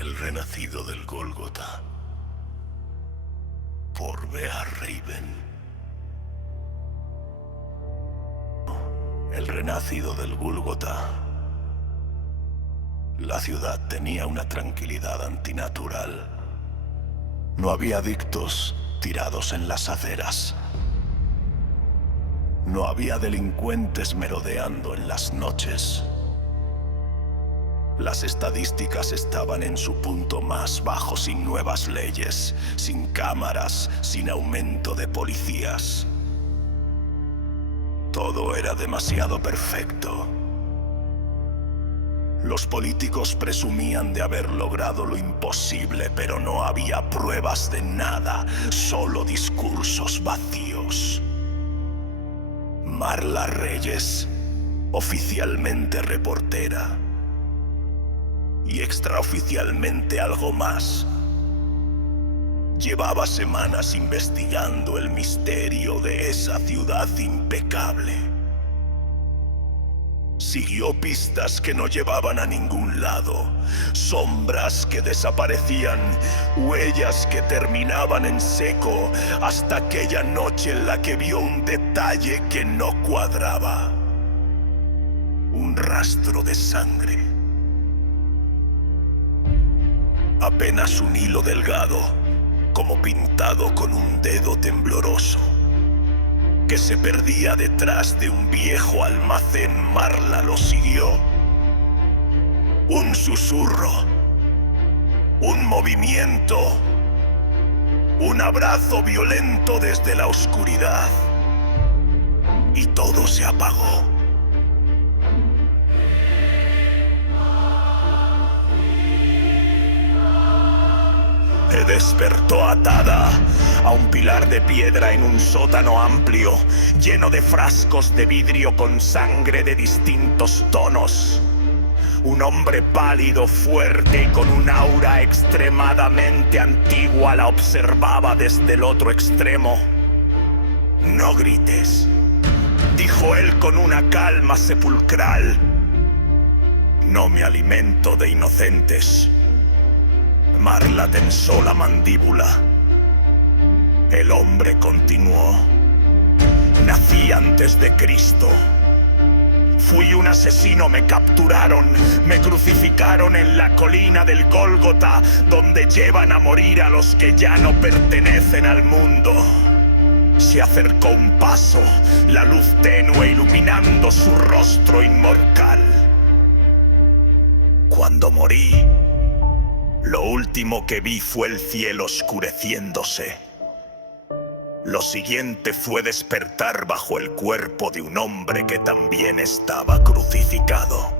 El renacido del Gólgota, por Bea Raven. El renacido del Gólgota. La ciudad tenía una tranquilidad antinatural. No había adictos tirados en las aceras. No había delincuentes merodeando en las noches. Las estadísticas estaban en su punto más bajo, sin nuevas leyes, sin cámaras, sin aumento de policías. Todo era demasiado perfecto. Los políticos presumían de haber logrado lo imposible, pero no había pruebas de nada, solo discursos vacíos. Marla Reyes, oficialmente reportera, y extraoficialmente algo más. Llevaba semanas investigando el misterio de esa ciudad impecable. Siguió pistas que no llevaban a ningún lado, sombras que desaparecían, huellas que terminaban en seco, hasta aquella noche en la que vio un detalle que no cuadraba. Un rastro de sangre. Apenas un hilo delgado, como pintado con un dedo tembloroso, que se perdía detrás de un viejo almacén. Marla lo siguió. Un susurro, un movimiento, un abrazo violento desde la oscuridad, y todo se apagó. Despertó atada a un pilar de piedra en un sótano amplio, lleno de frascos de vidrio con sangre de distintos tonos. Un hombre pálido, fuerte y con un aura extremadamente antigua la observaba desde el otro extremo. «No grites», dijo él con una calma sepulcral. «No me alimento de inocentes». Marla tensó la mandíbula. El hombre continuó. «Nací antes de Cristo. Fui un asesino, me capturaron, me crucificaron en la colina del Gólgota, donde llevan a morir a los que ya no pertenecen al mundo». Se acercó un paso, la luz tenue iluminando su rostro inmortal. «Cuando morí, lo último que vi fue el cielo oscureciéndose. Lo siguiente fue despertar bajo el cuerpo de un hombre que también estaba crucificado».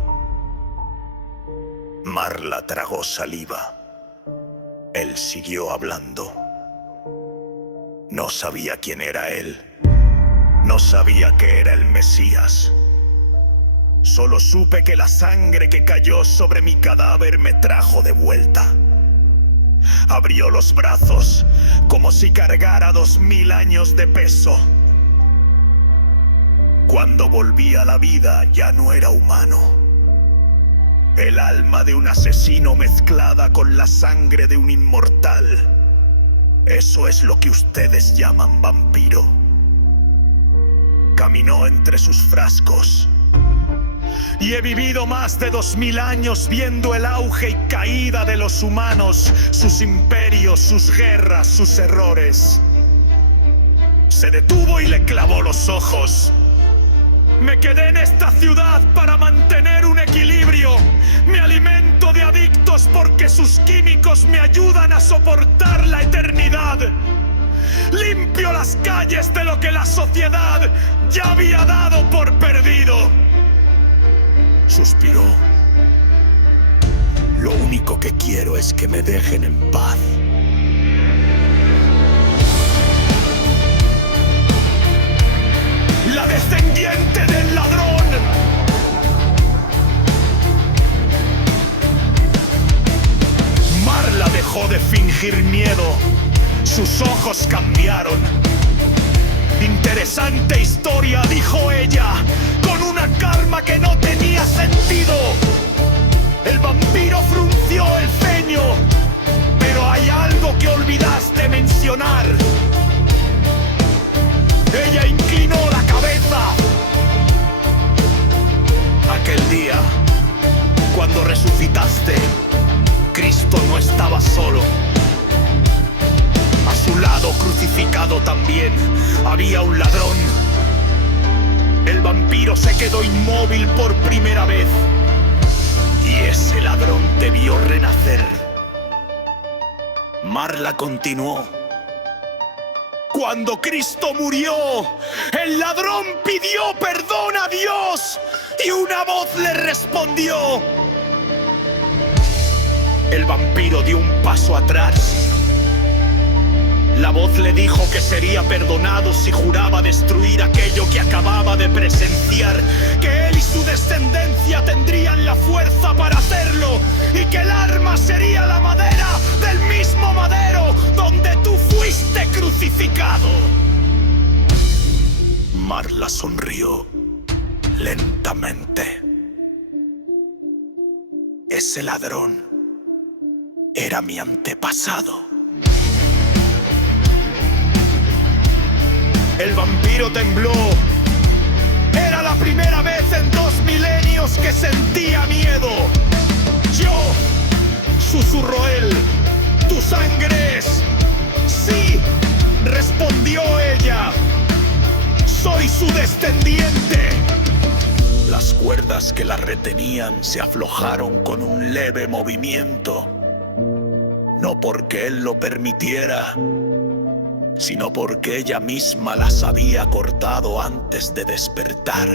Marla tragó saliva. Él siguió hablando. No sabía quién era él. No sabía que era el Mesías. Solo supe que la sangre que cayó sobre mi cadáver me trajo de vuelta. Abrió los brazos, como si cargara 2000 años de peso. Cuando volví a la vida ya no era humano. El alma de un asesino mezclada con la sangre de un inmortal. Eso es lo que ustedes llaman vampiro. Caminó entre sus frascos. Y he vivido más de 2000 años viendo el auge y caída de los humanos, sus imperios, sus guerras, sus errores. Se detuvo y le clavó los ojos. Me quedé en esta ciudad para mantener un equilibrio. Me alimento de adictos porque sus químicos me ayudan a soportar la eternidad. Limpio las calles de lo que la sociedad ya había dado por perdido. Suspiró. Lo único que quiero es que me dejen en paz. La descendiente del ladrón. Marla dejó de fingir miedo. Sus ojos cambiaron. Interesante historia, dijo ella, con una calma que no tenía sentido. El vampiro frunció el ceño. resucitaste, Cristo no estaba solo. A su lado, crucificado también, había un ladrón. El vampiro se quedó inmóvil por primera vez, y ese ladrón debió renacer. Marla continuó. Cuando Cristo murió, el ladrón pidió perdón a Dios y una voz le respondió. El vampiro dio un paso atrás. La voz le dijo que sería perdonado si juraba destruir aquello que acababa de presenciar, que él y su descendencia tendrían la fuerza para hacerlo y que el arma sería la madera del mismo madero donde tú fuiste crucificado. Marla sonrió lentamente. Ese ladrón era mi antepasado. El vampiro tembló. Era la primera vez en 2 milenios que sentía miedo. Yo, susurró él, tu sangre es. Sí, respondió ella. Soy su descendiente. Las cuerdas que la retenían se aflojaron con un leve movimiento. No porque él lo permitiera, sino porque ella misma las había cortado antes de despertar.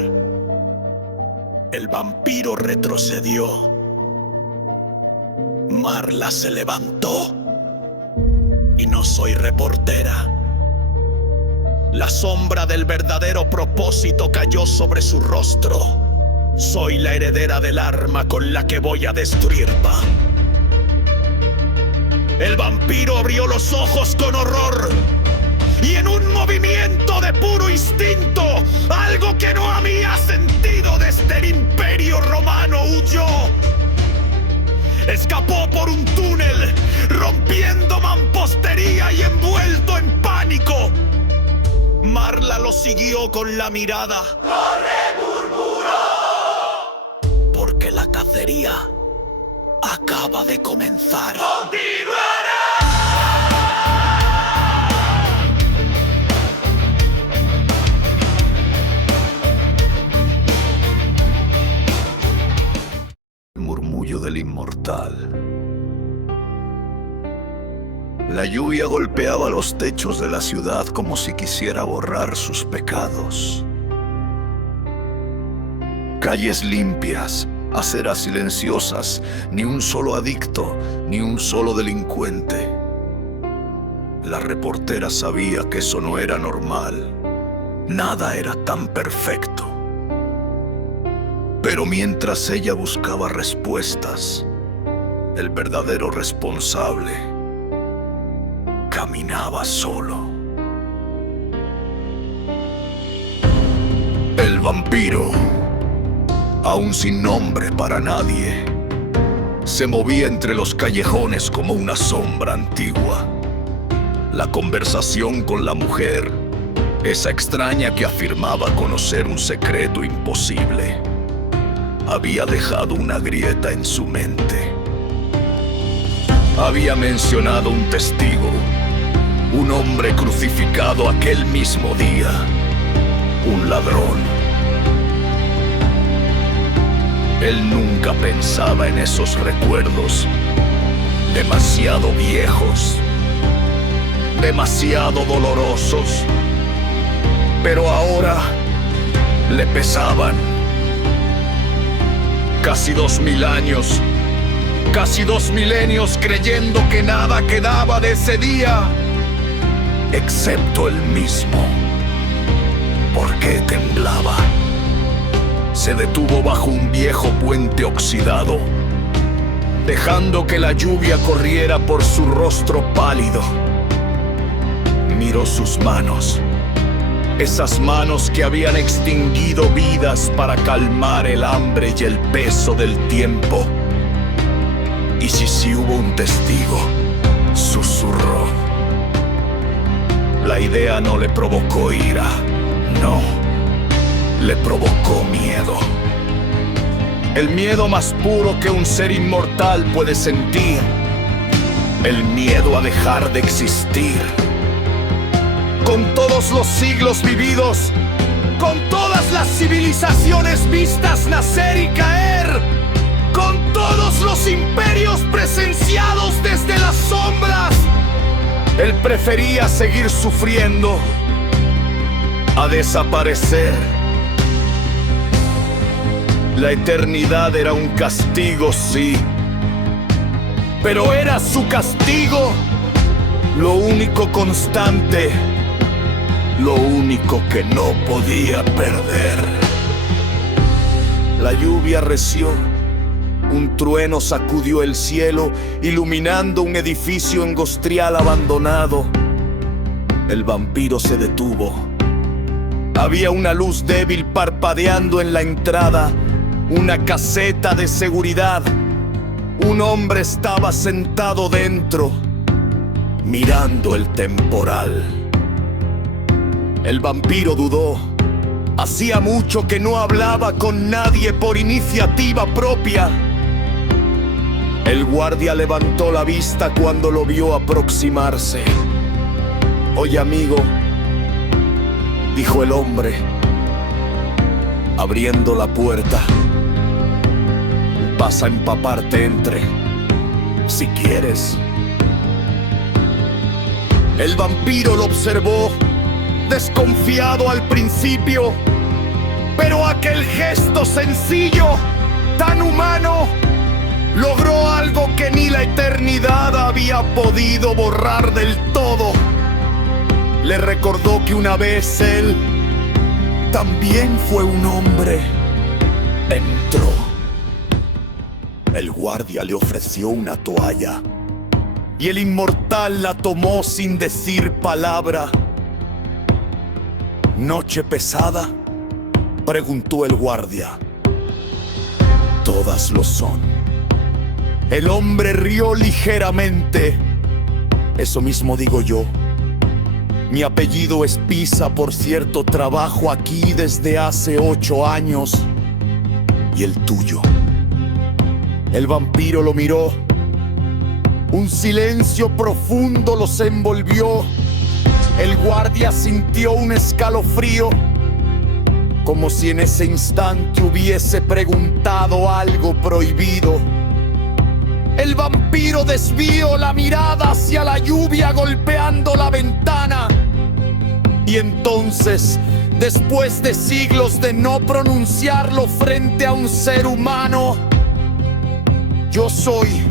El vampiro retrocedió. Marla se levantó. Y no soy reportera. La sombra del verdadero propósito cayó sobre su rostro. Soy la heredera del arma con la que voy a destruirla. El vampiro abrió los ojos con horror. Y en un movimiento de puro instinto, algo que no había sentido desde el Imperio Romano, huyó. Escapó por un túnel, rompiendo mampostería y envuelto en pánico. Marla lo siguió con la mirada. ¡Corre, murmuró! Porque la cacería acaba de comenzar. ¡Continuará! Del inmortal. La lluvia golpeaba los techos de la ciudad como si quisiera borrar sus pecados. Calles limpias, aceras silenciosas, ni un solo adicto, ni un solo delincuente. La reportera sabía que eso no era normal. Nada era tan perfecto. Pero mientras ella buscaba respuestas, el verdadero responsable caminaba solo. El vampiro, aún sin nombre para nadie, se movía entre los callejones como una sombra antigua. La conversación con la mujer, esa extraña que afirmaba conocer un secreto imposible, había dejado una grieta en su mente. Había mencionado un testigo, un hombre crucificado aquel mismo día, un ladrón. Él nunca pensaba en esos recuerdos, demasiado viejos, demasiado dolorosos, pero ahora le pesaban. Casi 2000 años, casi 2 milenios creyendo que nada quedaba de ese día, excepto él mismo. ¿Por qué temblaba? Se detuvo bajo un viejo puente oxidado, dejando que la lluvia corriera por su rostro pálido. Miró sus manos. Esas manos que habían extinguido vidas para calmar el hambre y el peso del tiempo. Y si hubo un testigo, susurró. La idea no le provocó ira, no, le provocó miedo. El miedo más puro que un ser inmortal puede sentir. El miedo a dejar de existir. Con todos los siglos vividos, con todas las civilizaciones vistas nacer y caer, con todos los imperios presenciados desde las sombras, él prefería seguir sufriendo a desaparecer. La eternidad era un castigo, sí, pero era su castigo lo único constante, lo único que no podía perder. La lluvia arreció, un trueno sacudió el cielo, iluminando un edificio industrial abandonado. El vampiro se detuvo. Había una luz débil parpadeando en la entrada, una caseta de seguridad. Un hombre estaba sentado dentro, mirando el temporal. El vampiro dudó. Hacía mucho que no hablaba con nadie por iniciativa propia. El guardia levantó la vista cuando lo vio aproximarse. «Oye, amigo», dijo el hombre, abriendo la puerta. «Vas a empaparte, entre, si quieres». El vampiro lo observó, desconfiado al principio, pero aquel gesto sencillo, tan humano, logró algo que ni la eternidad había podido borrar del todo. Le recordó que una vez él también fue un hombre. Entró. El guardia le ofreció una toalla y el inmortal la tomó sin decir palabra. «¿Noche pesada?», preguntó el guardia. «Todas lo son». El hombre rió ligeramente. «Eso mismo digo yo. Mi apellido es Pisa, por cierto, trabajo aquí desde hace 8 años. ¿Y el tuyo?». El vampiro lo miró. Un silencio profundo los envolvió. El guardia sintió un escalofrío, como si en ese instante hubiese preguntado algo prohibido. El vampiro desvió la mirada hacia la lluvia golpeando la ventana. Y entonces, después de siglos de no pronunciarlo frente a un ser humano: «Yo soy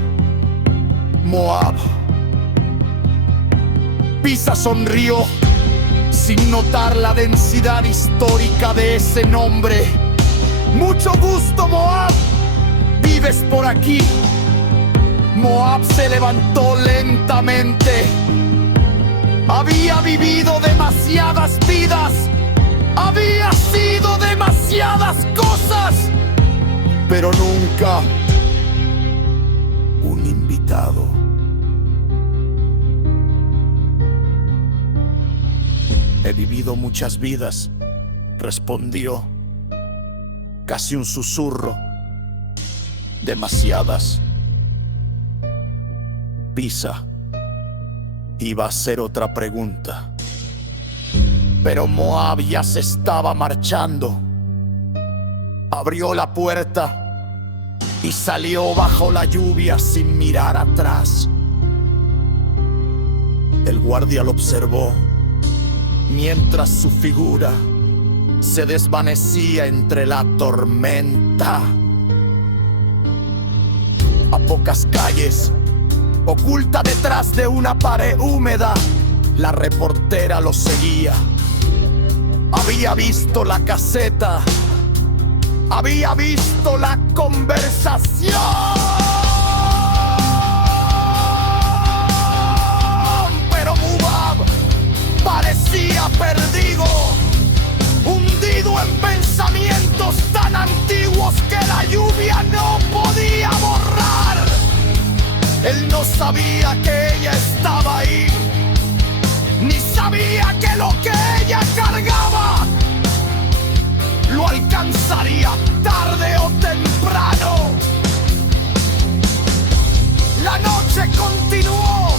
Moab». Pisa sonrió, sin notar la densidad histórica de ese nombre. «Mucho gusto, Moab. ¿Vives por aquí?». Moab se levantó lentamente. Había vivido demasiadas vidas. Había sido demasiadas cosas. Pero nunca un invitado. «He vivido muchas vidas», respondió, casi un susurro. «Demasiadas». Pisa iba a hacer otra pregunta, pero Moab ya se estaba marchando. Abrió la puerta y salió bajo la lluvia sin mirar atrás. El guardia lo observó mientras su figura se desvanecía entre la tormenta. A pocas calles, oculta detrás de una pared húmeda, la reportera lo seguía. Había visto la caseta, había visto la conversación, pero Moab parecía perdido, hundido en pensamientos tan antiguos que la lluvia no podía borrar. Él no sabía que ella estaba ahí, ni sabía que lo que ella cargaba lo alcanzaría tarde o temprano. La noche continuó,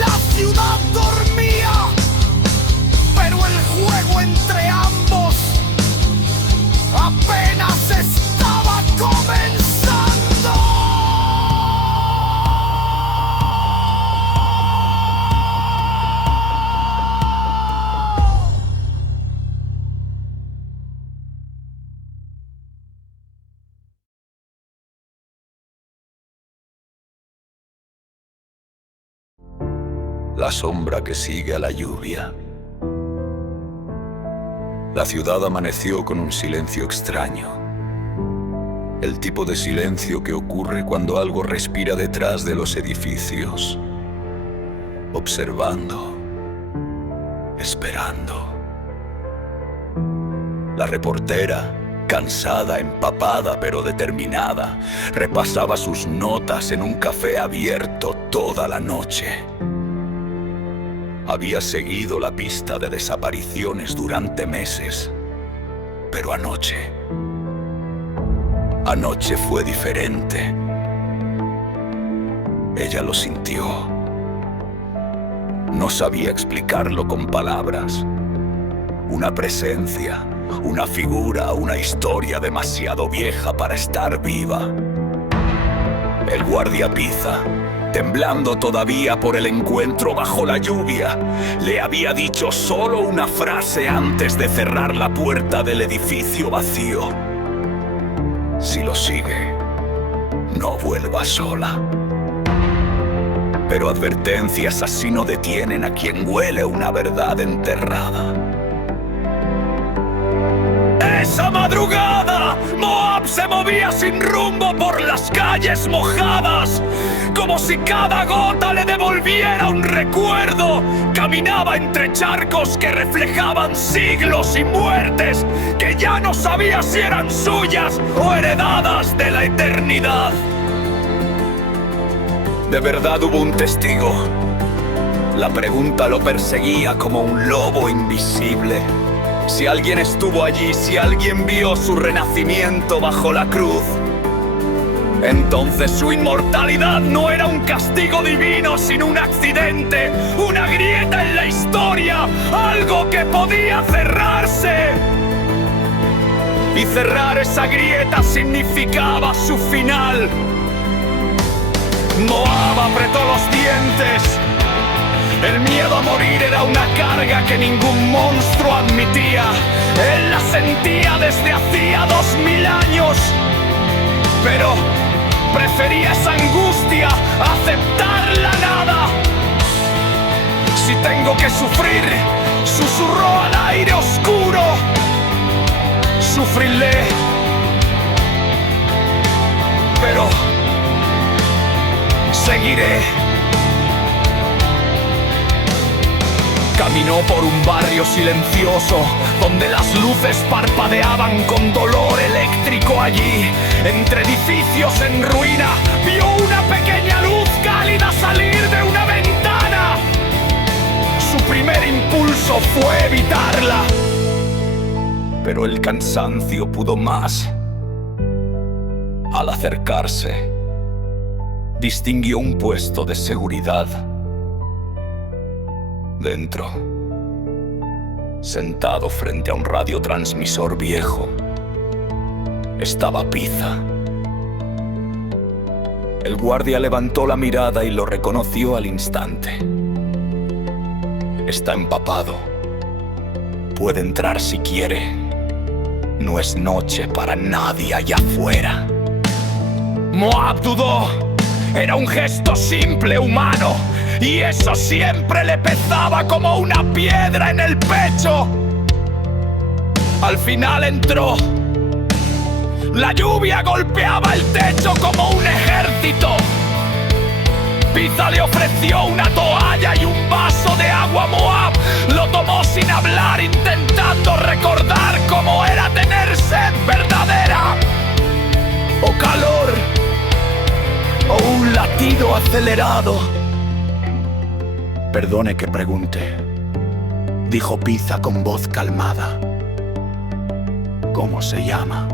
la ciudad dormía, pero el juego entre ambos apenas estaba comenzando. La sombra que sigue a la lluvia. La ciudad amaneció con un silencio extraño. El tipo de silencio que ocurre cuando algo respira detrás de los edificios. Observando. Esperando. La reportera, cansada, empapada pero determinada, repasaba sus notas en un café abierto toda la noche. Había seguido la pista de desapariciones durante meses, pero anoche fue diferente. Ella lo sintió. No sabía explicarlo con palabras. Una presencia, una figura, una historia demasiado vieja para estar viva. El guardia Pizza, temblando todavía por el encuentro bajo la lluvia, le había dicho solo una frase antes de cerrar la puerta del edificio vacío. Si lo sigue, no vuelva sola. Pero advertencias así no detienen a quien huele una verdad enterrada. Esa madrugada, Moab se movía sin rumbo por las calles mojadas, como si cada gota le devolviera un recuerdo. Caminaba entre charcos que reflejaban siglos y muertes que ya no sabía si eran suyas o heredadas de la eternidad. De verdad hubo un testigo. La pregunta lo perseguía como un lobo invisible. Si alguien estuvo allí, si alguien vio su renacimiento bajo la cruz, entonces su inmortalidad no era un castigo divino, sino un accidente, una grieta en la historia, algo que podía cerrarse. Y cerrar esa grieta significaba su final. Moab apretó los dientes. El miedo a morir era una carga que ningún monstruo admitía. Él la sentía desde hacía 2000 años, pero prefería esa angustia a aceptar la nada. Si tengo que sufrir, susurró al aire oscuro, sufriré, pero seguiré. Caminó por un barrio silencioso, donde las luces parpadeaban con dolor eléctrico. Allí, entre edificios en ruina, vio una pequeña luz cálida salir de una ventana. Su primer impulso fue evitarla, pero el cansancio pudo más. Al acercarse, distinguió un puesto de seguridad. Dentro, sentado frente a un radiotransmisor viejo, estaba Pizza. El guardia levantó la mirada y lo reconoció al instante. Está empapado. Puede entrar si quiere. No es noche para nadie allá afuera. Moab dudó. Era un gesto simple, humano, y eso siempre le pesaba como una piedra en el pecho. Al final entró. La lluvia golpeaba el techo como un ejército. Pizza le ofreció una toalla y un vaso de agua. Moab lo tomó sin hablar, intentando recordar cómo era tener sed verdadera, o calor, o un latido acelerado. Perdone que pregunte, dijo Pizza con voz calmada. ¿Cómo se llama?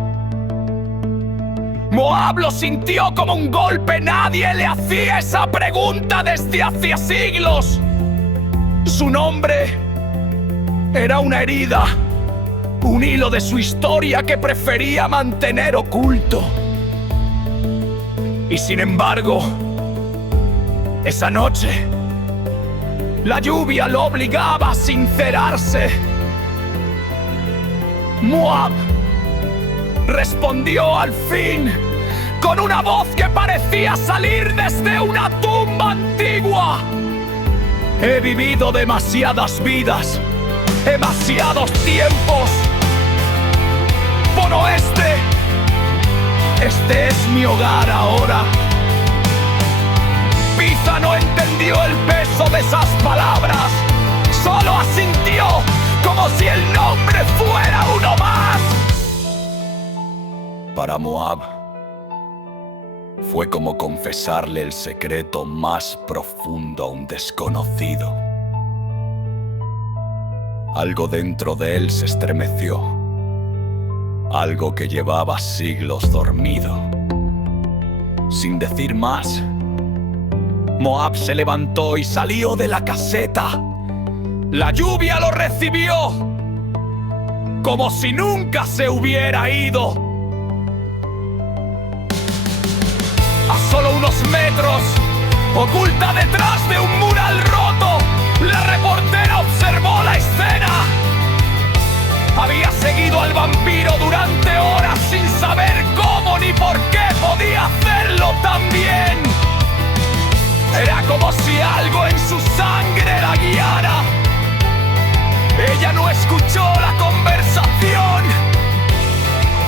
Moab lo sintió como un golpe. Nadie le hacía esa pregunta desde hacía siglos. Su nombre era una herida, un hilo de su historia que prefería mantener oculto. Y sin embargo, esa noche, la lluvia lo obligaba a sincerarse. Moab respondió al fin con una voz que parecía salir desde una tumba antigua. He vivido demasiadas vidas, demasiados tiempos. Por este es mi hogar ahora. Pizza no entendió el peso de esas palabras. Solo asintió como si el nombre fuera uno más. Para Moab, fue como confesarle el secreto más profundo a un desconocido. Algo dentro de él se estremeció. Algo que llevaba siglos dormido. Sin decir más, Moab se levantó y salió de la caseta. La lluvia lo recibió como si nunca se hubiera ido. A solo unos metros, oculta detrás de un mural roto, la reportera observó la escena. Había seguido al vampiro durante horas sin saber cómo ni por qué podía hacerlo tan bien. Era como si algo en su sangre la guiara. Ella no escuchó la conversación,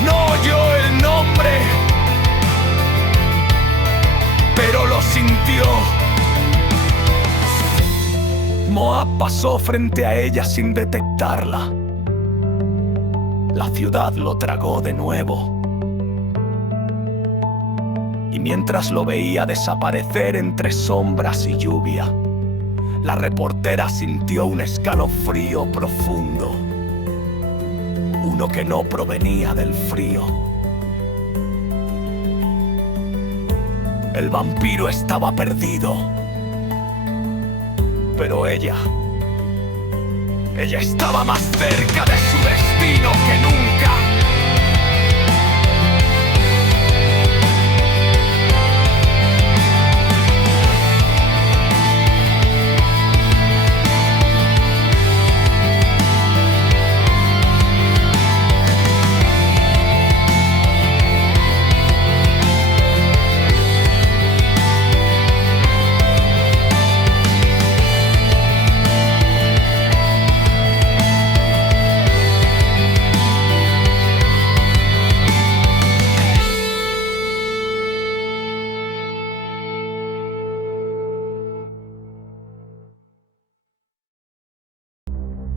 no oyó el nombre, pero lo sintió. Moab pasó frente a ella sin detectarla. La ciudad lo tragó de nuevo. Y mientras lo veía desaparecer entre sombras y lluvia, la reportera sintió un escalofrío profundo. Uno que no provenía del frío. El vampiro estaba perdido. Pero ella estaba más cerca de su destino que nunca.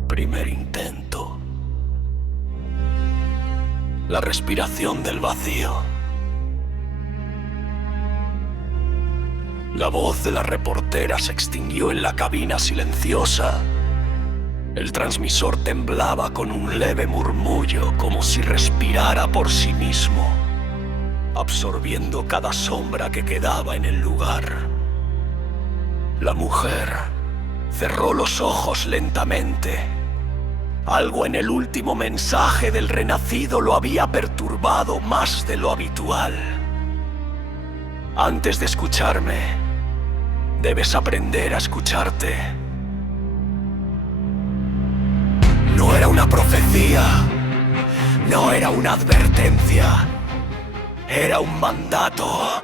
Primer intento. La respiración del vacío. La voz de la reportera se extinguió en la cabina silenciosa. El transmisor temblaba con un leve murmullo, como si respirara por sí mismo, absorbiendo cada sombra que quedaba en el lugar. La mujer cerró los ojos lentamente. Algo en el último mensaje del renacido lo había perturbado más de lo habitual. Antes de escucharme, debes aprender a escucharte. No era una profecía, no era una advertencia, era un mandato.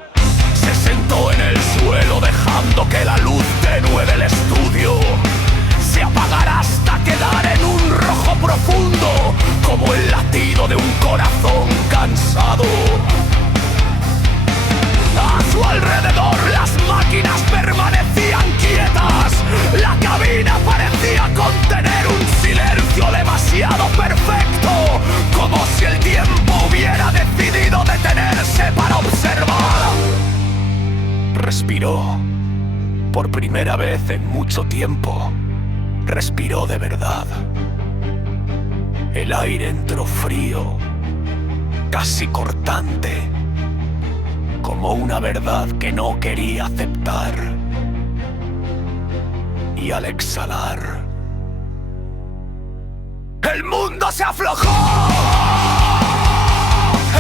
Se sentó en el suelo dejando que la luz tenue del estudio se apagara hasta quedar en un rojo profundo, como el latido de un corazón cansado. A su alrededor las máquinas permanecían quietas. La cabina parecía contener un silencio demasiado perfecto, como si el tiempo hubiera decidido detenerse para observar. Respiró. Por primera vez en mucho tiempo, respiró de verdad. El aire entró frío, casi cortante, como una verdad que no quería aceptar. Y al exhalar, ¡el mundo se aflojó!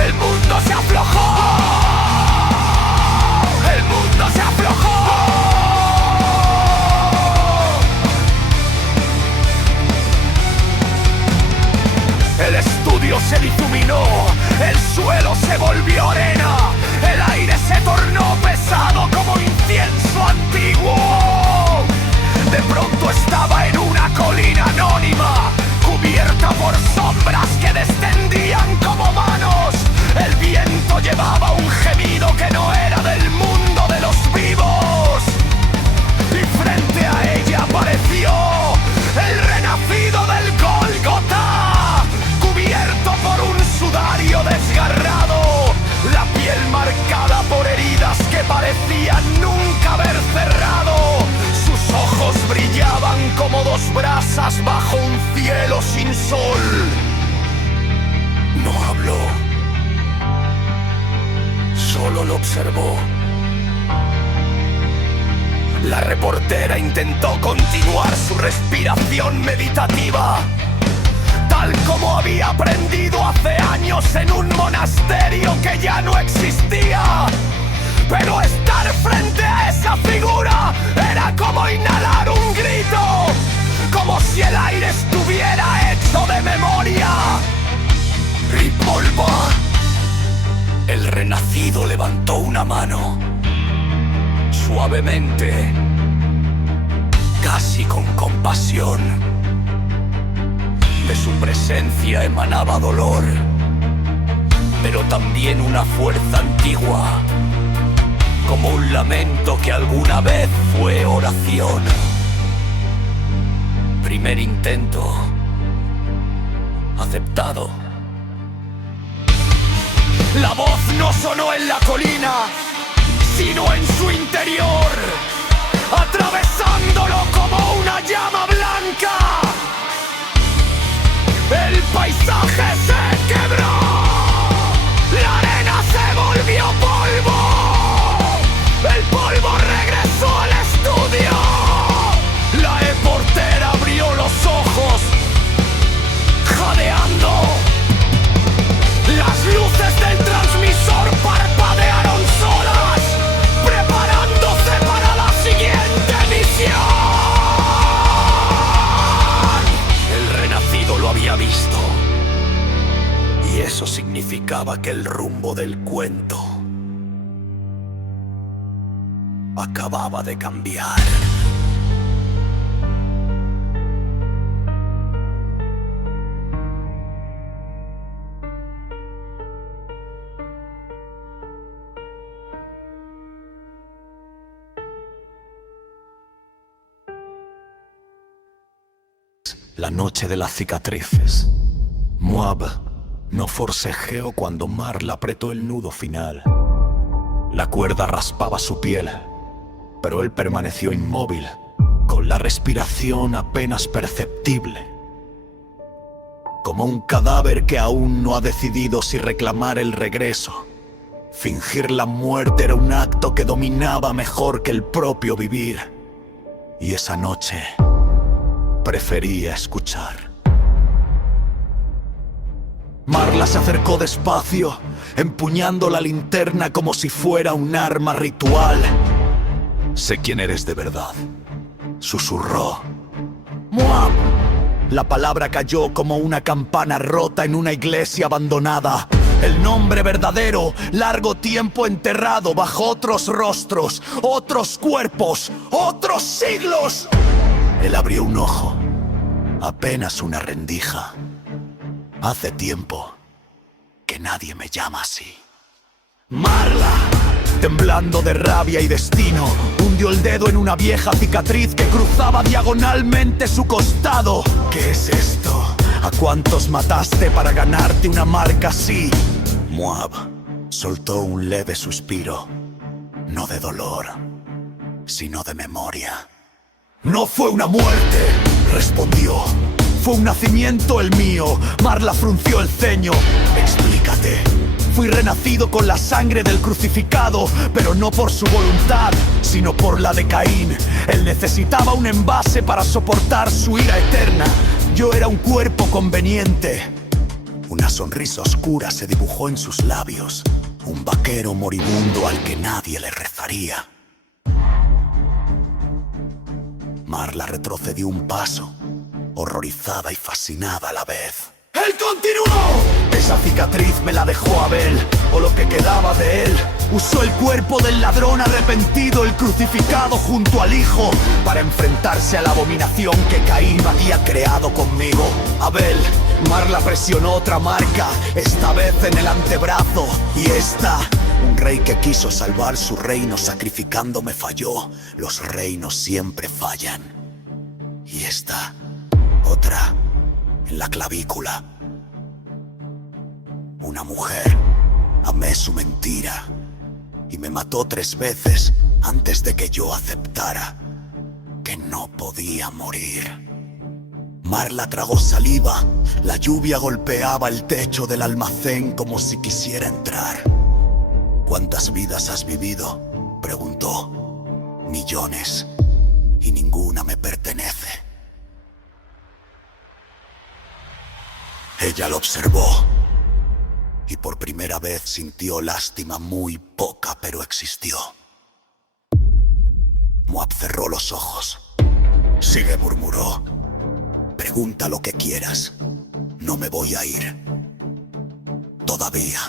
¡El mundo se aflojó! ¡El mundo se aflojó! El estudio se difuminó, el suelo se volvió arena, el aire se tornó pesado como incienso antiguo. De pronto estaba en una colina anónima, cubierta por sombras que descendían como manos. El viento llevaba un gemido que no era del mundo de los vivos. Y frente a ella apareció el renacido del Gólgota, cubierto por un sudario desgarrado, la piel marcada por heridas que parecían nunca haber cerrado. Sus ojos brillaban como dos brasas bajo un cielo sin sol. No habló, solo lo observó. La reportera intentó continuar su respiración meditativa, tal como había aprendido hace años en un monasterio que ya no existía. Pero estar frente a esa figura era como inhalar un grito, como si el aire estuviera hecho de memoria y polvo. El renacido levantó una mano, suavemente, casi con compasión. De su presencia emanaba dolor, pero también una fuerza antigua, como un lamento que alguna vez fue oración. Primer intento aceptado. La voz no sonó en la colina, sino en su interior, atravesándolo como una llama blanca. El paisaje se quebró, la arena se volvió polvo, el polvo regresó al estudio. La reportera abrió los ojos, jadeando. Las luces del transmisor parpadearon solas, preparándose para la siguiente misión. El renacido lo había visto, y eso significaba que el rumbo del cuento acababa de cambiar. La noche de las cicatrices. Moab no forcejeó cuando Marla apretó el nudo final. La cuerda raspaba su piel, pero él permaneció inmóvil, con la respiración apenas perceptible, como un cadáver que aún no ha decidido si reclamar el regreso. Fingir la muerte era un acto que dominaba mejor que el propio vivir. Y esa noche prefería escuchar. Marla se acercó despacio, empuñando la linterna como si fuera un arma ritual. «Sé quién eres de verdad», susurró. «Moab». La palabra cayó como una campana rota en una iglesia abandonada. El nombre verdadero, largo tiempo enterrado bajo otros rostros, otros cuerpos, otros siglos. Él abrió un ojo, apenas una rendija. Hace tiempo que nadie me llama así. Marla, temblando de rabia y destino, hundió el dedo en una vieja cicatriz que cruzaba diagonalmente su costado. ¿Qué es esto? ¿A cuántos mataste para ganarte una marca así? Moab soltó un leve suspiro, no de dolor, sino de memoria. «No fue una muerte», respondió. Fue un nacimiento el mío. Marla frunció el ceño. Explícate. Fui renacido con la sangre del crucificado, pero no por su voluntad, sino por la de Caín. Él necesitaba un envase para soportar su ira eterna. Yo era un cuerpo conveniente. Una sonrisa oscura se dibujó en sus labios. Un vaquero moribundo al que nadie le rezaría. Marla retrocedió un paso, horrorizada y fascinada a la vez. ¡Él continuó! Esa cicatriz me la dejó Abel, o lo que quedaba de él. Usó el cuerpo del ladrón arrepentido, el crucificado junto al hijo, para enfrentarse a la abominación que Caín había creado conmigo. Abel, Marla presionó otra marca, esta vez en el antebrazo. Y esta, un rey que quiso salvar su reino sacrificándome falló. Los reinos siempre fallan. Y esta, otra, en la clavícula. Una mujer, amé su mentira y me mató 3 veces antes de que yo aceptara que no podía morir. Marla tragó saliva, la lluvia golpeaba el techo del almacén como si quisiera entrar. ¿Cuántas vidas has vivido?, preguntó. 1.000.000, y ninguna me pertenece. Ella lo observó y por primera vez sintió lástima, muy poca, pero existió. Moab cerró los ojos. Sigue, murmuró. Pregunta lo que quieras. No me voy a ir. Todavía.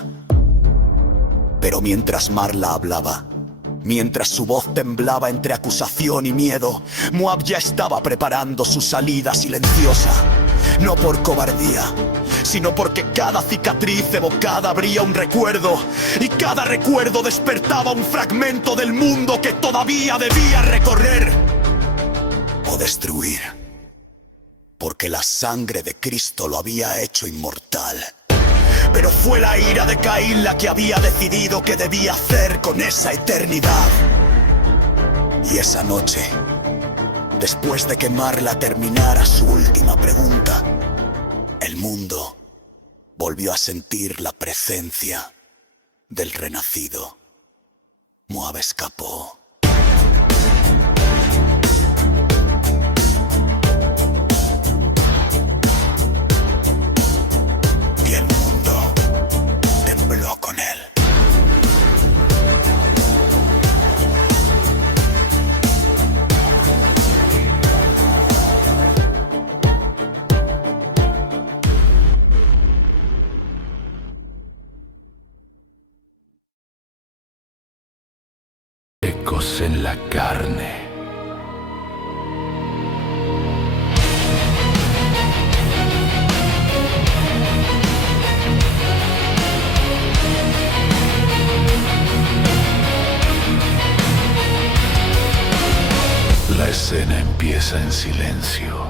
Pero mientras Marla hablaba, mientras su voz temblaba entre acusación y miedo, Moab ya estaba preparando su salida silenciosa. No por cobardía, sino porque cada cicatriz evocada abría un recuerdo, y cada recuerdo despertaba un fragmento del mundo que todavía debía recorrer o destruir, porque la sangre de Cristo lo había hecho inmortal. Pero fue la ira de Caín la que había decidido qué debía hacer con esa eternidad. Y esa noche, después de que Marla terminara su última pregunta, el mundo volvió a sentir la presencia del renacido. Moab escapó. Y el mundo tembló con él. Ecos en la carne. La escena empieza en silencio.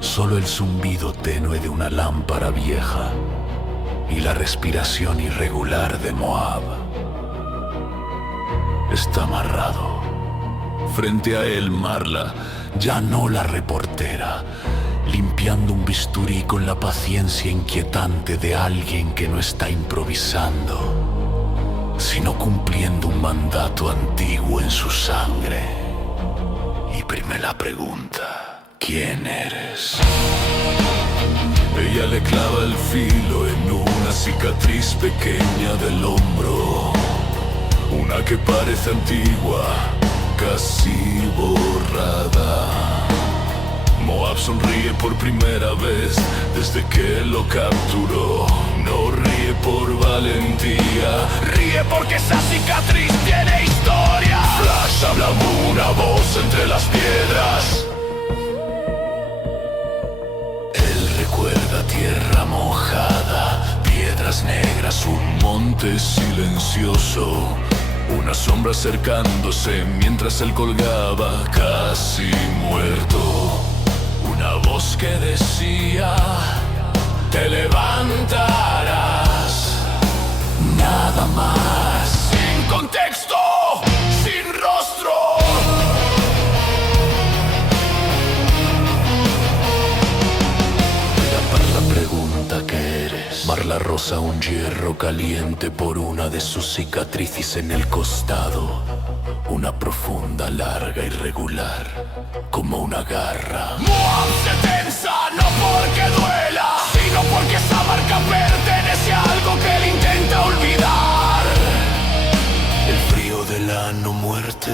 Solo el zumbido tenue de una lámpara vieja y la respiración irregular de Moab. Está amarrado. Frente a él, Marla, ya no la reportera, limpiando un bisturí con la paciencia inquietante de alguien que no está improvisando, sino cumpliendo un mandato antiguo en su sangre. Y primera pregunta: ¿quién eres? Ella le clava el filo en una cicatriz pequeña del hombro, una que parece antigua, casi borrada. Moab sonríe por primera vez desde que lo capturó. No ríe por valentía, ríe porque esa cicatriz tiene historia. Flash habla una voz entre las piedras. Él recuerda tierra mojada, piedras negras, un monte silencioso, una sombra acercándose mientras él colgaba casi muerto. Una voz que decía: te levantarás. Nada más. Sin contexto, sin rostro. pasa un hierro caliente por una de sus cicatrices en el costado. Una profunda, larga y regular, como una garra. Moab se tensa, no porque duela, sino porque esa marca pertenece a algo que él intenta olvidar. El frío de la no muerte.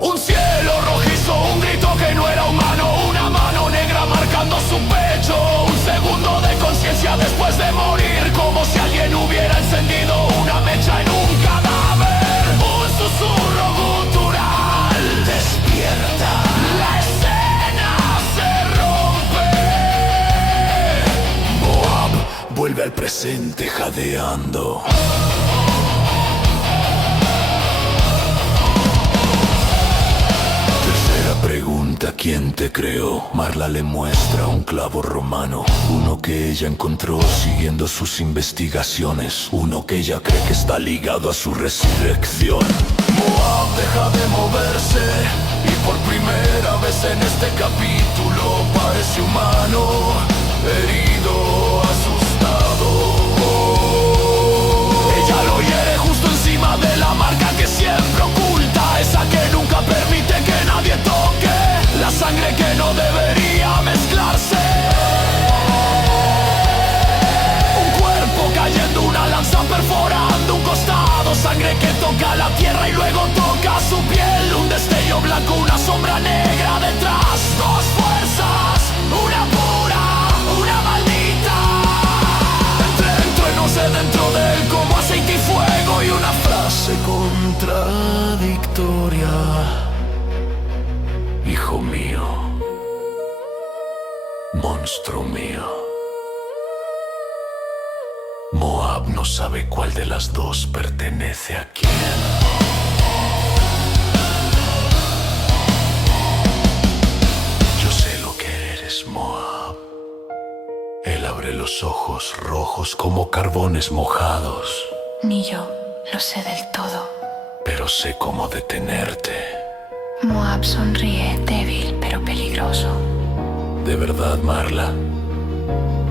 Un cielo rojizo, un grito que no era humano, una mano negra marcando su pecho. Un segundo de conciencia después de morir, como si alguien hubiera encendido una mecha en un cadáver. Un susurro gutural despierta. La escena se rompe. Moab vuelve al presente jadeando. Pregunta quién te creó. Marla le muestra un clavo romano, uno que ella encontró siguiendo sus investigaciones, uno que ella cree que está ligado a su resurrección. Moab deja de moverse y por primera vez en este capítulo parece humano, herido, asustado. Ella lo hiere justo encima de la marca que siempre oculta, esa que nunca permite que nadie toque, la sangre que no debería mezclarse. Un cuerpo cayendo, una lanza perforando un costado, sangre que toca la tierra y luego toca su piel. Un destello blanco, una sombra negra detrás, dos fuerzas, una pura, una maldita. No sé, dentro de él como aceite y fuego, y una frase contradictoria. Hijo mío, monstruo mío. Moab no sabe cuál de las dos pertenece a quién. Yo sé lo que eres, Moab. Él abre los ojos rojos como carbones mojados. Ni yo lo sé del todo. Pero sé cómo detenerte. Moab sonríe, débil pero peligroso. ¿De verdad, Marla?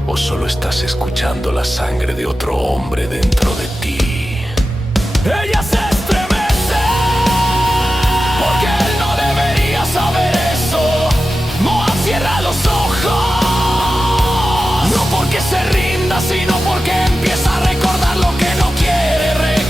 ¿O solo estás escuchando la sangre de otro hombre dentro de ti? ella se estremece, porque él no debería saber eso. Moab cierra los ojos, no porque se rinda, sino porque empieza a recordar lo que no quiere recordar.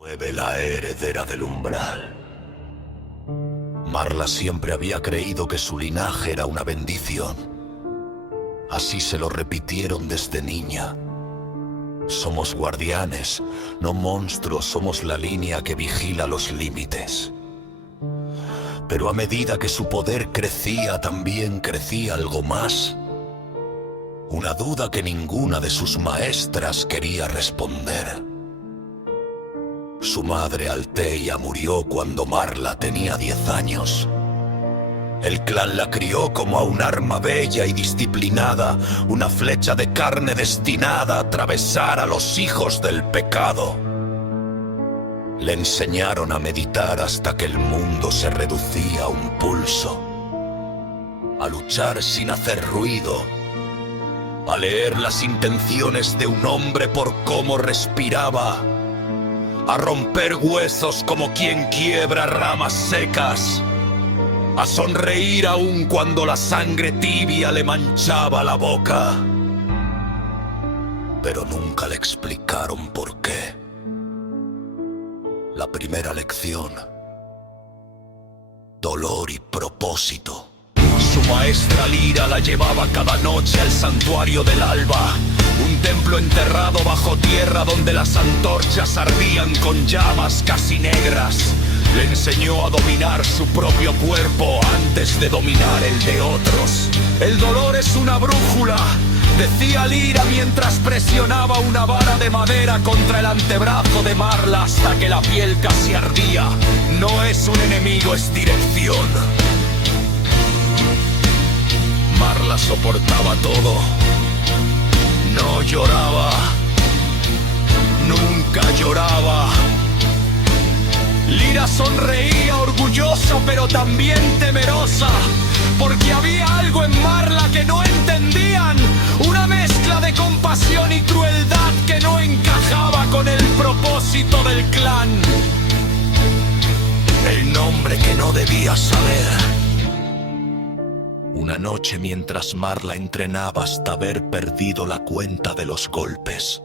Mueve la heredera del umbral. Marla siempre había creído que su linaje era una bendición. Así se lo repitieron desde niña. Somos guardianes, no monstruos, somos la línea que vigila los límites. Pero a medida que su poder crecía, también crecía algo más. Una duda que ninguna de sus maestras quería responder. Su madre Althea murió cuando Marla tenía 10 años. El clan la crió como a un arma bella y disciplinada, una flecha de carne destinada a atravesar a los hijos del pecado. Le enseñaron a meditar hasta que el mundo se reducía a un pulso, a luchar sin hacer ruido, a leer las intenciones de un hombre por cómo respiraba, a romper huesos como quien quiebra ramas secas, a sonreír aún cuando la sangre tibia le manchaba la boca. Pero nunca le explicaron por qué. La primera lección: dolor y propósito. Su maestra Lira la llevaba cada noche al santuario del alba, un templo enterrado bajo tierra donde las antorchas ardían con llamas casi negras. Le enseñó a dominar su propio cuerpo antes de dominar el de otros. El dolor es una brújula, decía Lira mientras presionaba una vara de madera contra el antebrazo de Marla hasta que la piel casi ardía. No es un enemigo, es dirección. Marla soportaba todo. No lloraba. Nunca lloraba. Lira sonreía orgullosa pero también temerosa, porque había algo en Marla que no entendían, una mezcla de compasión y crueldad que no encajaba con el propósito del clan. El nombre que no debía saber. Una noche mientras Marla entrenaba hasta haber perdido la cuenta de los golpes,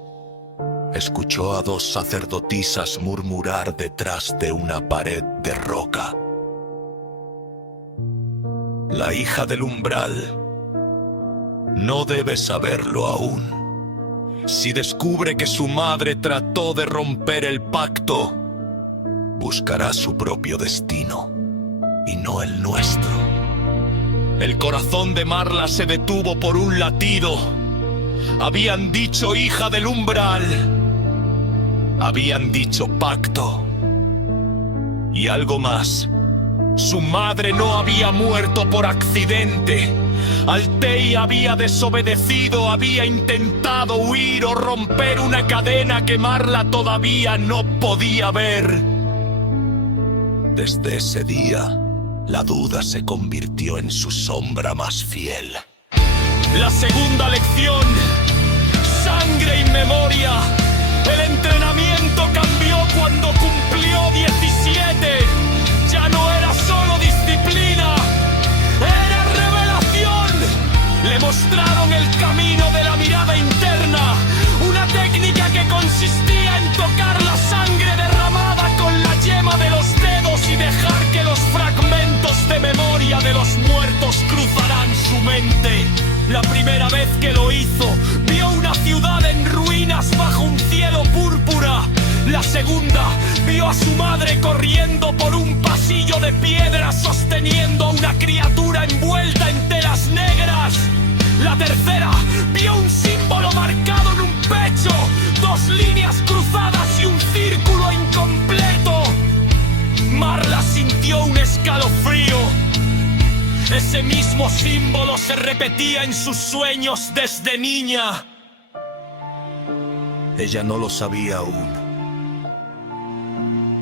escuchó a dos sacerdotisas murmurar detrás de una pared de roca. La hija del umbral no debe saberlo aún. Si descubre que su madre trató de romper el pacto, buscará su propio destino y no el nuestro. El corazón de Marla se detuvo por un latido. Habían dicho hija del umbral. Habían dicho pacto. Y algo más. Su madre no había muerto por accidente. Altei había desobedecido, había intentado huir o romper una cadena que Marla todavía no podía ver. Desde ese día, la duda se convirtió en su sombra más fiel. La segunda lección: sangre y memoria. El entrenamiento cambió cuando cumplió 17. Ya no era solo disciplina, era revelación. Le mostraron el camino de la mirada interna, una técnica que consistía en tocar la sangre derramada con la yema de los dedos y dejar que los fragmentos de memoria de los muertos cruzaran su mente. La primera vez que lo hizo, vio una ciudad en ruinas bajo un cielo púrpura. La segunda, vio a su madre corriendo por un pasillo de piedra sosteniendo a una criatura envuelta en telas negras. La tercera, vio un símbolo marcado en un pecho, dos líneas cruzadas y un círculo incompleto. Marla sintió un escalofrío. Ese mismo símbolo se repetía en sus sueños desde niña. Ella no lo sabía aún,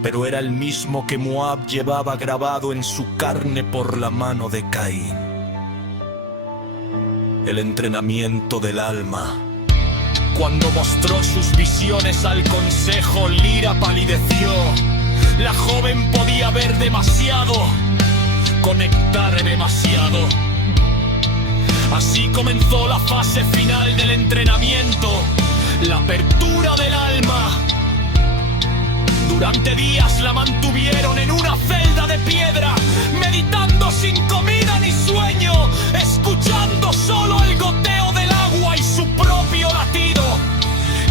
pero era el mismo que Moab llevaba grabado en su carne por la mano de Caín. El entrenamiento del alma. Cuando mostró sus visiones al consejo, Lira palideció. La joven podía ver demasiado, conectar demasiado. Así comenzó la fase final del entrenamiento, la apertura del alma. Durante días la mantuvieron en una celda de piedra, meditando sin comida ni sueño, escuchando solo el goteo del agua y su propio latido.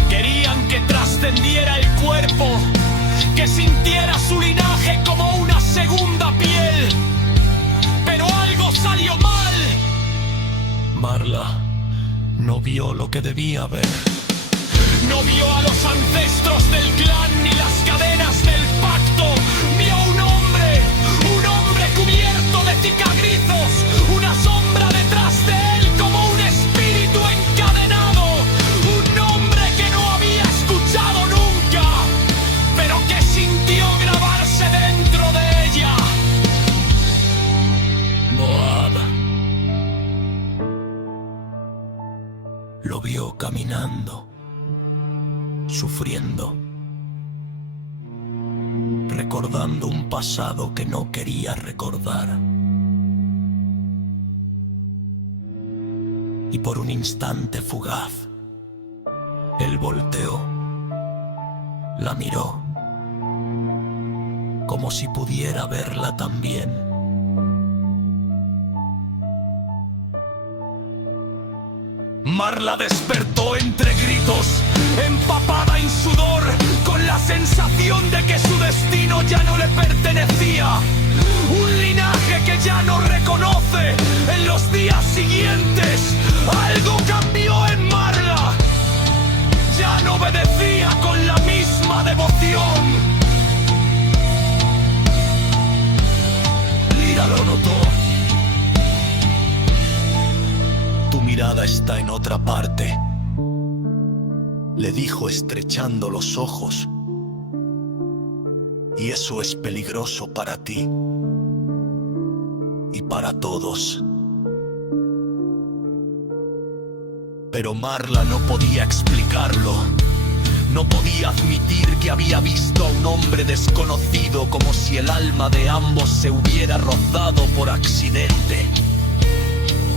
Querían que trascendiera el cuerpo, que sintiera su linaje como una segunda piel. Pero algo salió mal. Marla no vio lo que debía ver. No vio a los ancestros del clan ni las cadenas del pacto. Vio un hombre cubierto de cicagrizos, una sombra detrás de él como un espíritu encadenado. Un hombre que no había escuchado nunca, pero que sintió grabarse dentro de ella. Moab lo vio caminando, sufriendo, recordando un pasado que no quería recordar. Y por un instante fugaz, él volteó, la miró, como si pudiera verla también. Marla despertó entre gritos, empapada en sudor, con la sensación de que su destino ya no le pertenecía. Un linaje que ya no reconoce. En los días siguientes, algo cambió en Marla. Ya no obedecía con la misma devoción. Lira lo notó. le dijo estrechando los ojos. Y eso es peligroso para ti y para todos. Pero Marla no podía explicarlo. No podía admitir que había visto a un hombre desconocido, como si el alma de ambos se hubiera rozado por accidente.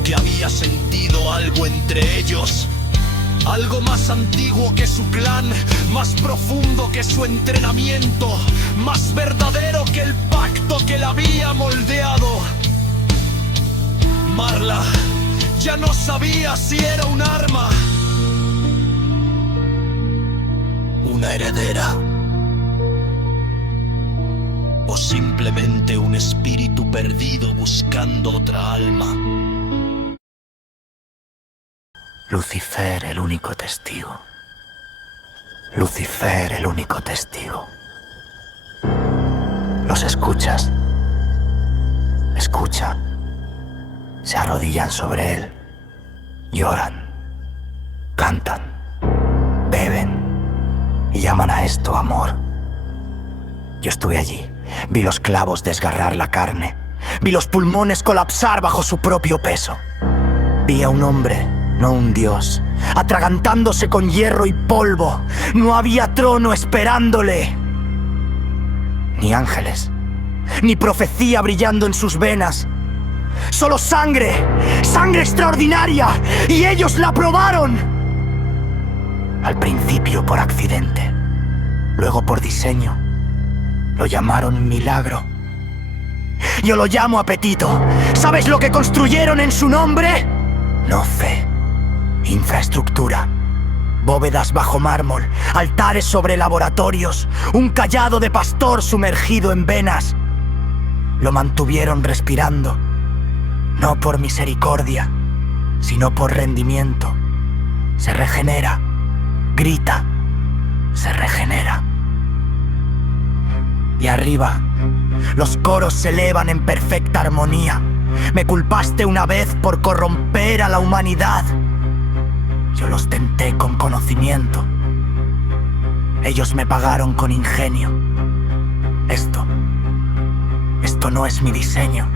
Que había sentido algo entre ellos. Algo más antiguo que su clan, más profundo que su entrenamiento, más verdadero que el pacto que la había moldeado. Marla ya no sabía si era un arma, una heredera, o simplemente un espíritu perdido buscando otra alma. Lucifer, el único testigo. Lucifer, el único testigo. ¿Los escuchas? Escucha. Se arrodillan sobre él. Lloran. Cantan. Beben. Y llaman a esto amor. Yo estuve allí. Vi los clavos desgarrar la carne. Vi los pulmones colapsar bajo su propio peso. Vi a un hombre, no un dios, atragantándose con hierro y polvo. No había trono esperándole. Ni ángeles, ni profecía brillando en sus venas. Solo sangre, sangre extraordinaria, y ellos la probaron. Al principio por accidente, luego por diseño. Lo llamaron milagro. Yo lo llamo apetito. ¿Sabes lo que construyeron en su nombre? No fe. Infraestructura. Bóvedas bajo mármol, altares sobre laboratorios, un cayado de pastor sumergido en venas. Lo mantuvieron respirando, no por misericordia, sino por rendimiento. Se regenera, grita, se regenera. Y arriba, los coros se elevan en perfecta armonía. Me culpaste una vez por corromper a la humanidad. Yo los tenté con conocimiento. Ellos me pagaron con ingenio. Esto no es mi diseño.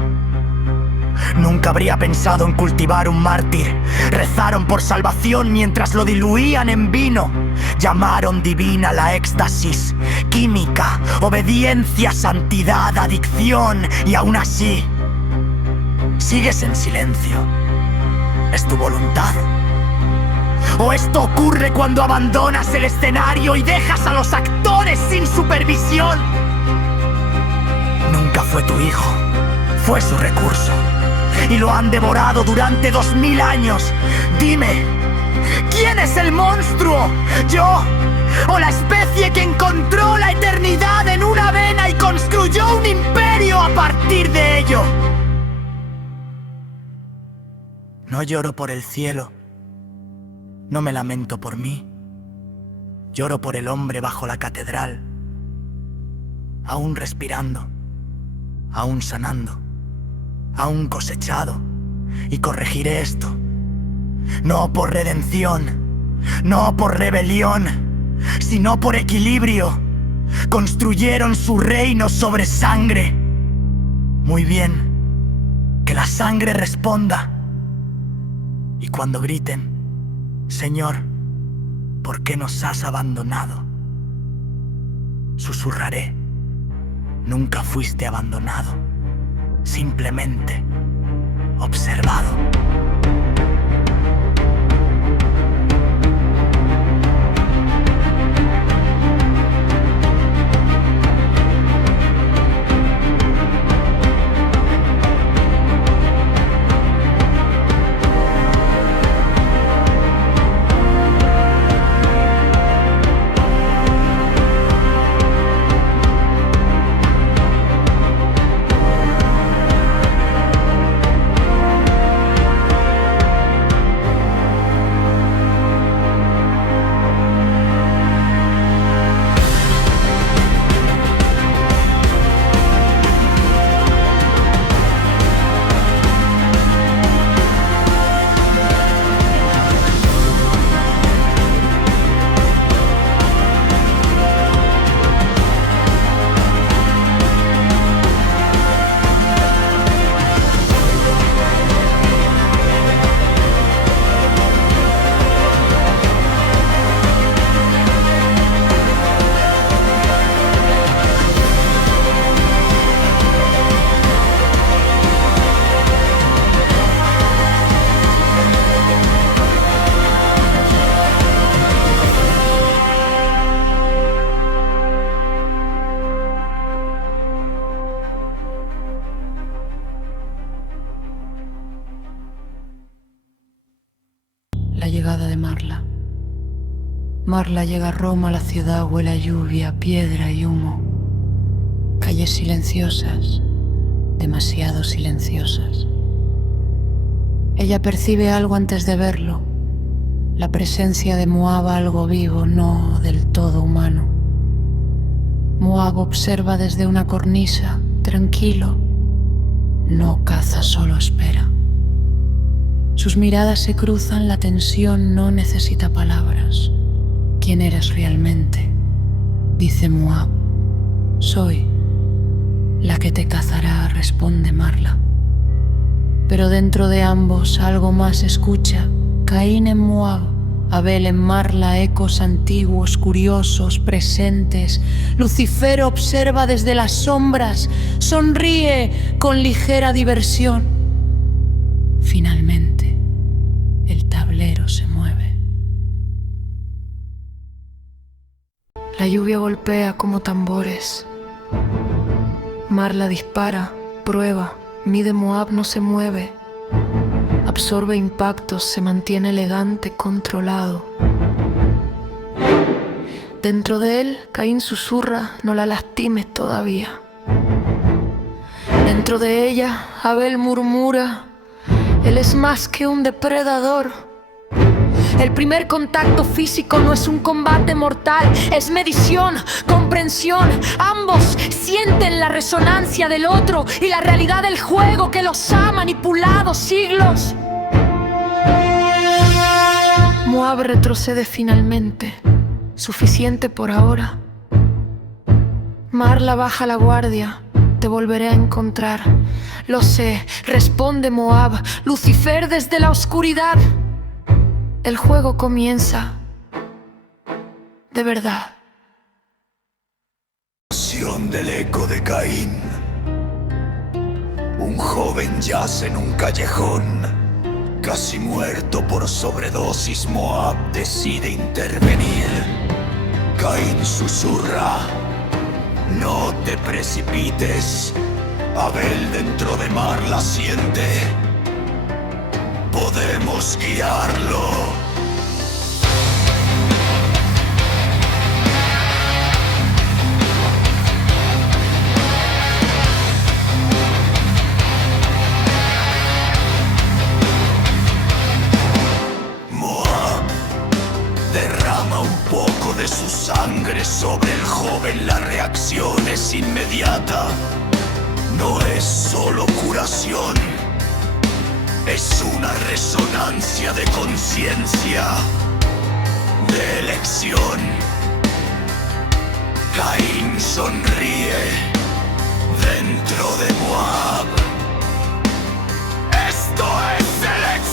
Nunca habría pensado en cultivar un mártir. Rezaron por salvación mientras lo diluían en vino. Llamaron divina la éxtasis, química, obediencia, santidad, adicción, y aún así sigues en silencio. ¿Es tu voluntad? ¿O esto ocurre cuando abandonas el escenario y dejas a los actores sin supervisión? Nunca fue tu hijo, fue su recurso. Y lo han devorado durante 2000 años. Dime, ¿quién es el monstruo? ¿Yo? ¿O la especie que encontró la eternidad en una vena y construyó un imperio a partir de ello? No lloro por el cielo. No me lamento por mí. Lloro por el hombre bajo la catedral. Aún respirando. Aún sanando. Aún cosechado. Y corregiré esto. No por redención. No por rebelión. Sino por equilibrio. Construyeron su reino sobre sangre. Muy bien. Que la sangre responda. Y cuando griten: Señor, ¿por qué nos has abandonado? Susurraré: nunca fuiste abandonado, simplemente observado. Marla llega a Roma, la ciudad huele a lluvia, piedra y humo. Calles silenciosas, demasiado silenciosas. Ella percibe algo antes de verlo. La presencia de Moab, algo vivo, no del todo humano. Moab observa desde una cornisa, tranquilo. No caza, solo espera. Sus miradas se cruzan, la tensión no necesita palabras. ¿Quién eres realmente?, dice Moab. Soy la que te cazará, responde Marla. Pero dentro de ambos algo más escucha. Caín en Moab, Abel en Marla, ecos antiguos, curiosos, presentes. Lucifer observa desde las sombras, sonríe con ligera diversión. Finalmente, el tablero se mueve. La lluvia golpea como tambores. Marla dispara, prueba, mide. Moab no se mueve. Absorbe impactos, se mantiene elegante, controlado. Dentro de él, Caín susurra, no la lastimes todavía. Dentro de ella, Abel murmura, él es más que un depredador. El primer contacto físico no es un combate mortal, es medición, comprensión. Ambos sienten la resonancia del otro y la realidad del juego que los ha manipulado siglos. Moab retrocede finalmente, suficiente por ahora. Marla baja la guardia, te volveré a encontrar. Lo sé, responde Moab, Lucifer desde la oscuridad. El juego comienza, de verdad. Del eco de Caín. Un joven yace en un callejón, casi muerto por sobredosis. Moab decide intervenir. Caín susurra, no te precipites. Abel dentro de Marla siente, podemos guiarlo. Derrama un poco de su sangre sobre el joven. La reacción es inmediata. No es solo curación, es una resonancia de conciencia, de elección. Caín sonríe dentro de Moab. Esto es elección.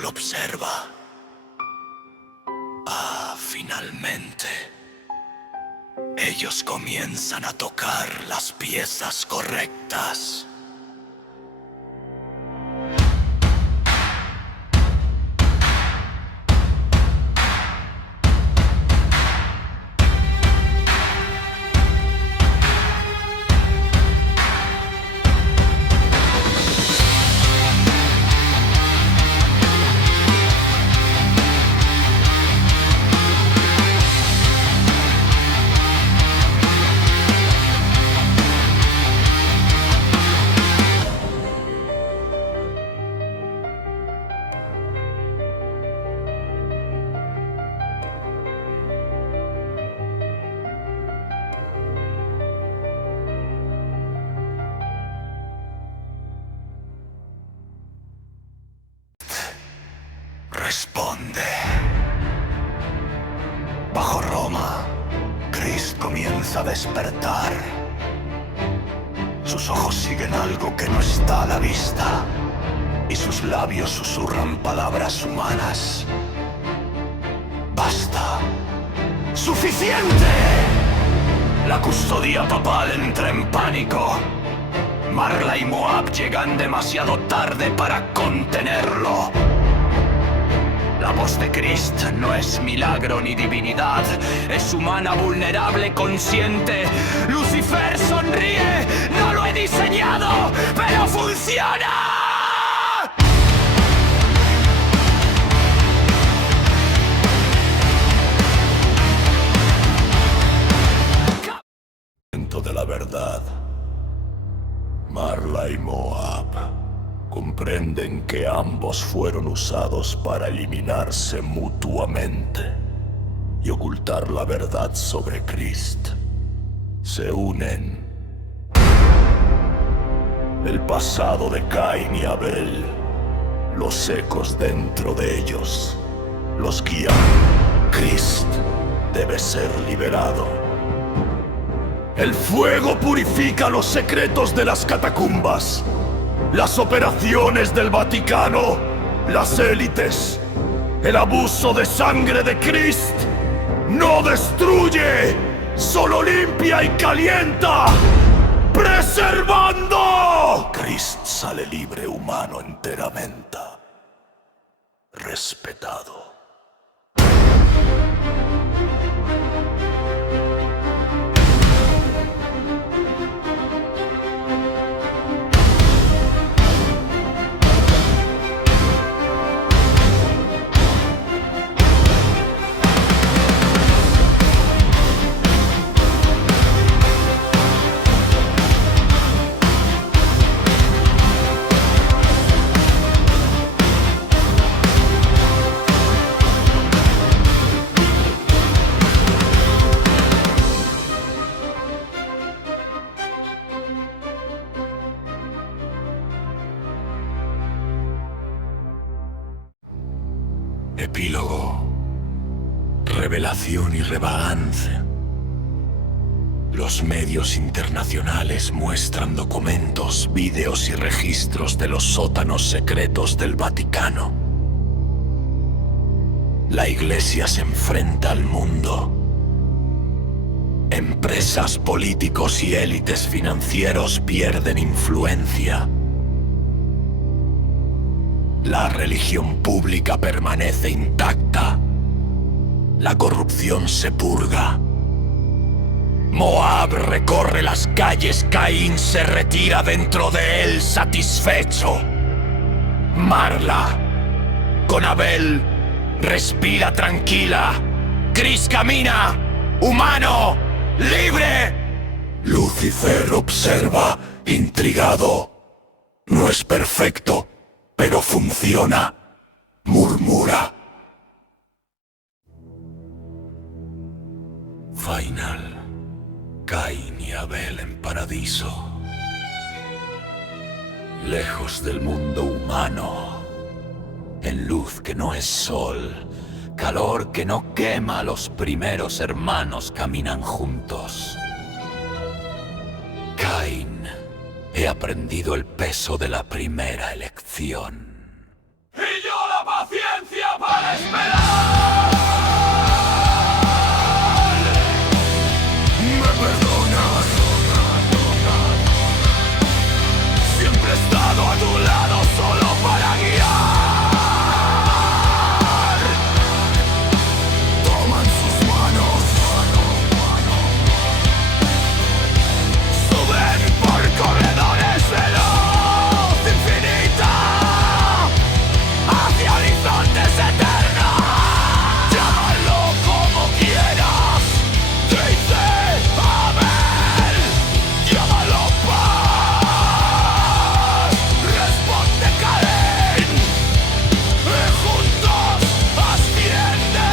Lo observa. Finalmente, ellos comienzan a tocar las piezas correctas. Responde. Bajo Roma, Chris comienza a despertar. Sus ojos siguen algo que no está a la vista y sus labios susurran palabras humanas. Basta. ¡Suficiente! La custodia papal entra en pánico. Marla y Moab llegan demasiado tarde para contenerlo. La voz de Christ no es milagro ni divinidad, es humana, vulnerable, consciente. Lucifer sonríe, no lo he diseñado, pero funciona. De la verdad, Marla y Moab comprenden que ambos fueron usados para eliminarse mutuamente y ocultar la verdad sobre Christ. Se unen. El pasado de Caín y Abel, los ecos dentro de ellos, los guían. Christ debe ser liberado. El fuego purifica los secretos de las catacumbas, las operaciones del Vaticano, las élites. El abuso de sangre de Christ no destruye, solo limpia y calienta, preservando. Christ sale libre, humano enteramente, respetado. Epílogo. Revelación y revagancia. Los medios internacionales muestran documentos, vídeos y registros de los sótanos secretos del Vaticano. La Iglesia se enfrenta al mundo. Empresas, políticos y élites financieros pierden influencia. La religión pública permanece intacta. La corrupción se purga. Moab recorre las calles, Caín se retira dentro de él satisfecho. Marla, con Abel, respira tranquila. Christ camina, humano, libre. Lucifer observa, intrigado. No es perfecto, pero funciona. Murmura. Final. Caín y Abel en paradiso. Lejos del mundo humano. En luz que no es sol. Calor que no quema. Los primeros hermanos caminan juntos. Caín, he aprendido el peso de la primera elección. Y yo la paciencia para esperar. ¿Me perdonas? Siempre he estado a tu lado solo para guiar. Toma en sus manos. Suben por corredores de luz infinita hacia horizontes eternos. Llámalo como quieras. Dice Abel. Llámalo paz. Responde Caín. Y juntos ascienden.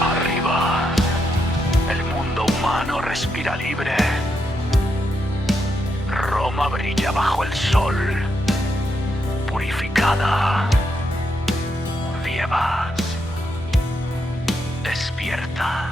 Arriba. El mundo humano respira libre. Roma brilla bajo el sol. Purificada. Dievas. Despierta.